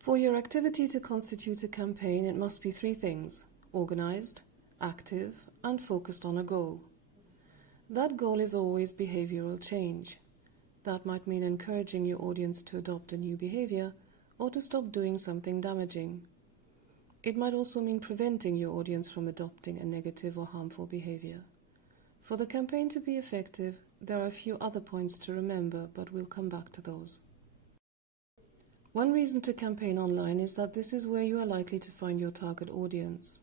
For your activity to constitute a campaign, it must be three things: organized, active, and focused on a goal. That goal is always behavioral change. That might mean encouraging your audience to adopt a new behavior or to stop doing something damaging. It might also mean preventing your audience from adopting a negative or harmful behavior. For the campaign to be effective, there are a few other points to remember, but we'll come back to those. One reason to campaign online is that this is where you are likely to find your target audience.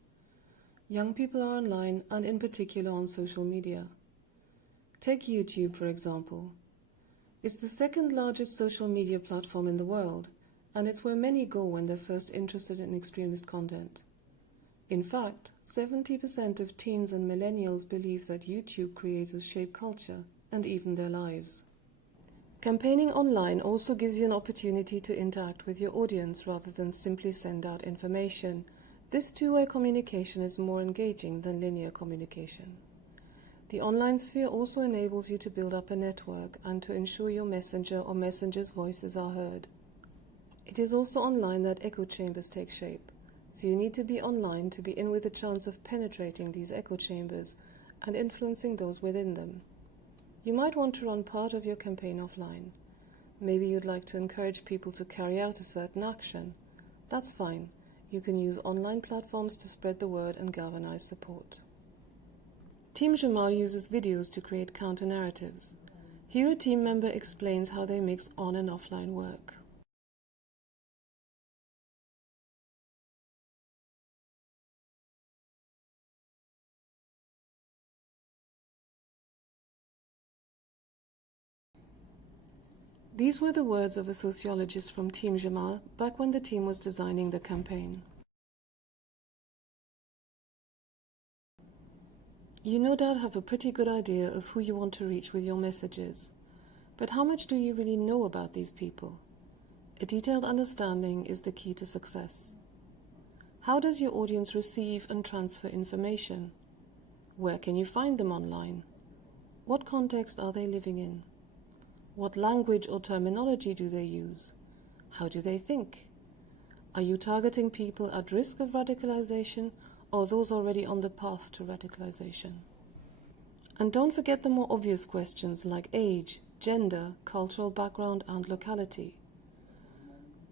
Young people are online, and in particular on social media. Take YouTube, for example. It's the second largest social media platform in the world, and it's where many go when they're first interested in extremist content. In fact, 70% of teens and millennials believe that YouTube creators shape culture and even their lives. Campaigning online also gives you an opportunity to interact with your audience rather than simply send out information. This two-way communication is more engaging than linear communication. The online sphere also enables you to build up a network and to ensure your messenger or messengers' voices are heard. It is also online that echo chambers take shape, so you need to be online to be in with a chance of penetrating these echo chambers and influencing those within them. You might want to run part of your campaign offline. Maybe you'd like to encourage people to carry out a certain action. That's fine. You can use online platforms to spread the word and galvanize support. Team Jamal uses videos to create counter-narratives. Here a team member explains how they mix on and offline work. These were the words of a sociologist from Team Jamal back when the team was designing the campaign. You no doubt have a pretty good idea of who you want to reach with your messages. But how much do you really know about these people? A detailed understanding is the key to success. How does your audience receive and transfer information? Where can you find them online? What context are they living in? What language or terminology do they use? How do they think? Are you targeting people at risk of radicalization or those already on the path to radicalization? And don't forget the more obvious questions like age, gender, cultural background, and locality.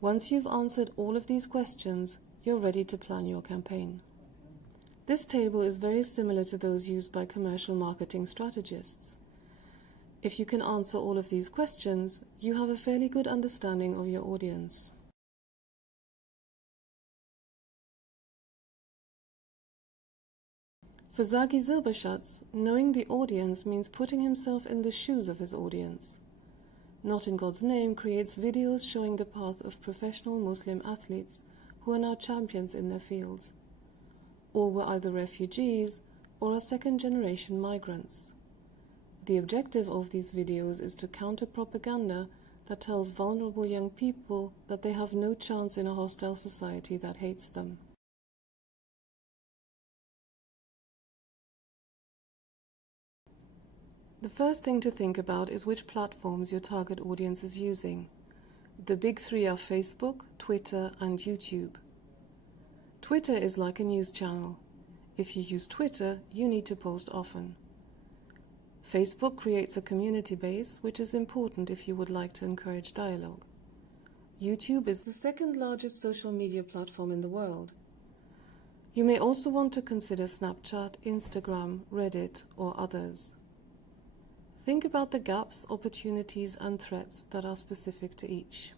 Once you've answered all of these questions, you're ready to plan your campaign. This table is very similar to those used by commercial marketing strategists. If you can answer all of these questions, you have a fairly good understanding of your audience. For Zagi Zilberschatz, knowing the audience means putting himself in the shoes of his audience. Not in God's Name creates videos showing the path of professional Muslim athletes who are now champions in their fields. All were either refugees or are second-generation migrants. The objective of these videos is to counter propaganda that tells vulnerable young people that they have no chance in a hostile society that hates them. The first thing to think about is which platforms your target audience is using. The big three are Facebook, Twitter, and YouTube. Twitter is like a news channel. If you use Twitter, you need to post often. Facebook creates a community base, which is important if you would like to encourage dialogue. YouTube is the second largest social media platform in the world. You may also want to consider Snapchat, Instagram, Reddit, or others. Think about the gaps, opportunities, and threats that are specific to each.